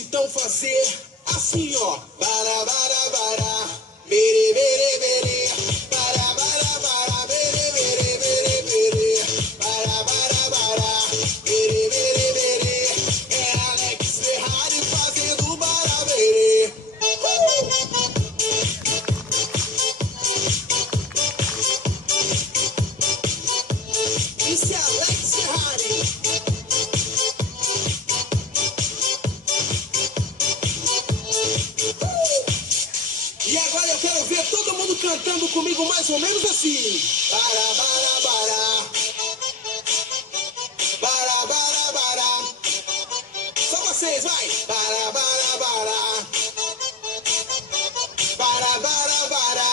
então fazer assim, ó. Bara, bara, bara, bere, bere, bere. Bara, bara, bara, bere, bere, bere, bere. Bara, bara, bara, bere, bere, bere. É Alex Ferrari fazendo bara, bere. Isso é Alex Ferrari. E agora eu quero ver todo mundo cantando comigo mais ou menos assim. Bara, bara, bara. Bara, bara, bara. Só vocês, vai. Bara, bara, bara. Bara, bara, bara.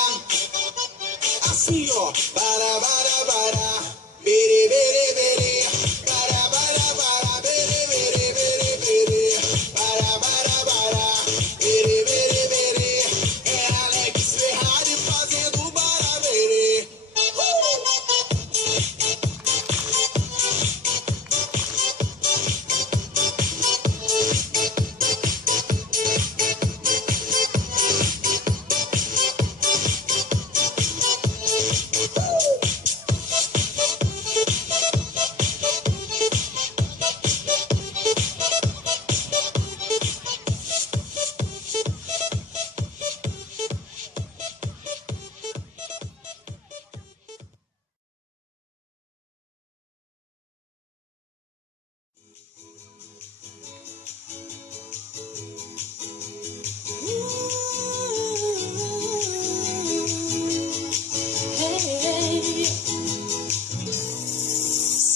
Assim, ó. Bara, bara, bara. Bere, bere, bere. Bara, bara, bara. Bere, bere, bere, bere. Bara, bara, bara. Bere, bere, bere. É Alex Ferrari fazendo bara, bere.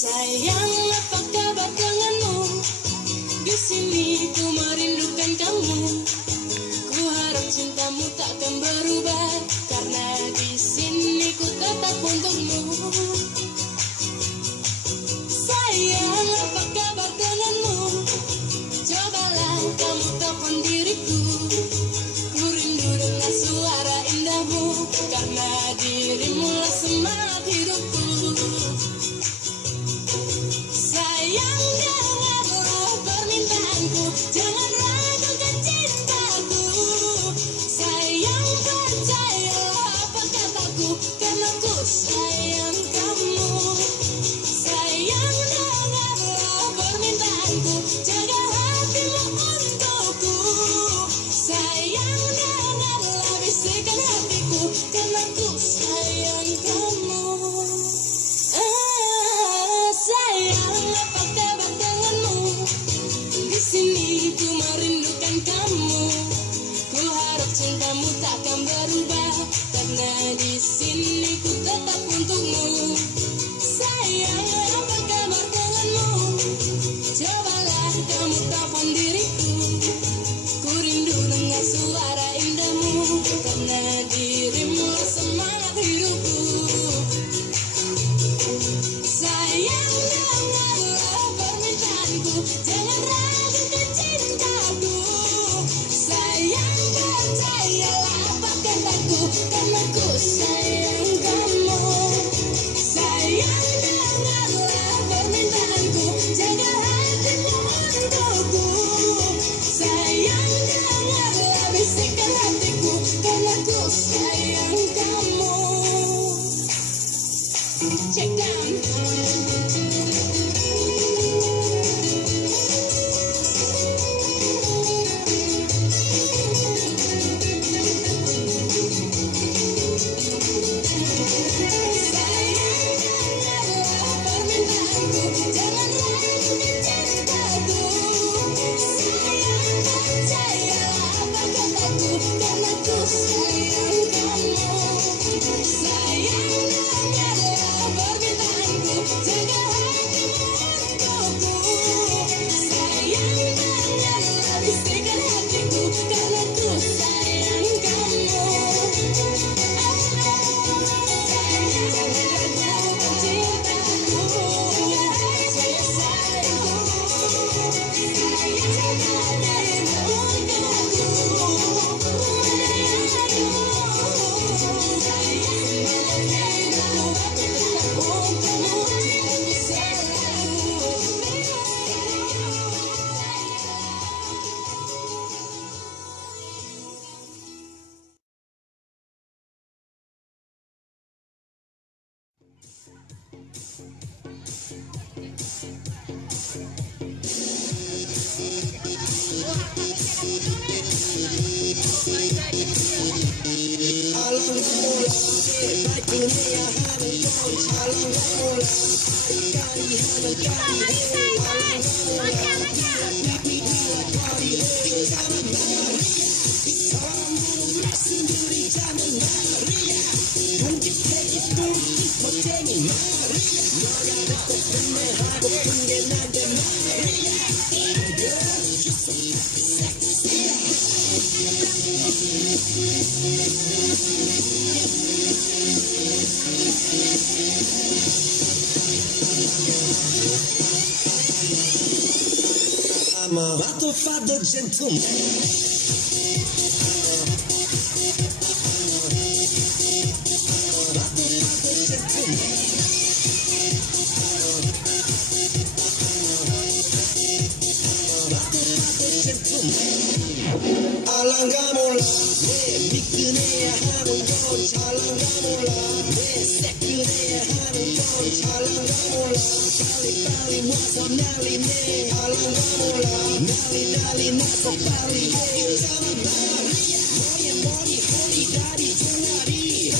Sayang, apa kabar denganmu? Di sini ku merindukan kamu. Ku harap cintamu takkan berubah, karena di sini ku tetap untukmu. Sayang, apa kabar denganmu? Cobalah kamu telepon diriku. Ku rindu dengan suara indahmu, karena dirimulah semangat hidupku. Sayang, janganlah permintaanku, jangan ragukan cintaku. Sayang, percayalah apa kataku, karena ku sayang kamu. Sayang, janganlah permintaanku, jaga hatimu untukku. Sayang, janganlah bisikan hatiku, karena ku sayang kamu. Sayang, apa kabar denganmu? Di sini ku merindukan kamu. Ku harap cintamu takkan berubah, karena di sini ku tetap untukmu. Sayang, apa kabar denganmu? Cobalah kamu telepon diriku. Ku rindu dengan suara indahmu, karena dirimu semangat hidupku. Sayang, janganlah permintaanku, jangan ragukan cintaku. Sayang, percayalah apa kataku, karena ku sayang kamu. Sayang, janganlah permintaanku, jaga hatimu untukku. Sayang, janganlah bisikan hatiku, karena ku sayang kamu. Check down. Sayang, I'm about to fight the gentleman. 알랑가 몰라 내 미끈해야 하는 건 잘난가 몰라 내 새끈해야 하는 건 잘난가 몰라 빨리 와서 난리네 알랑가 몰라 난리 나서 빨리 해 있잖아 머리 허리 다리 종아리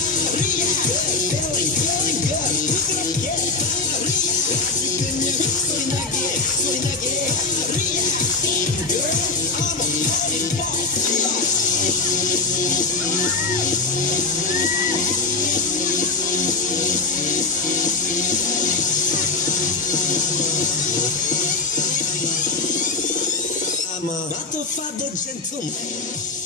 feeling good 부드럽게 아주 그냥 소리 나게 girl I'm a party boss I'm about to fight the gentleman.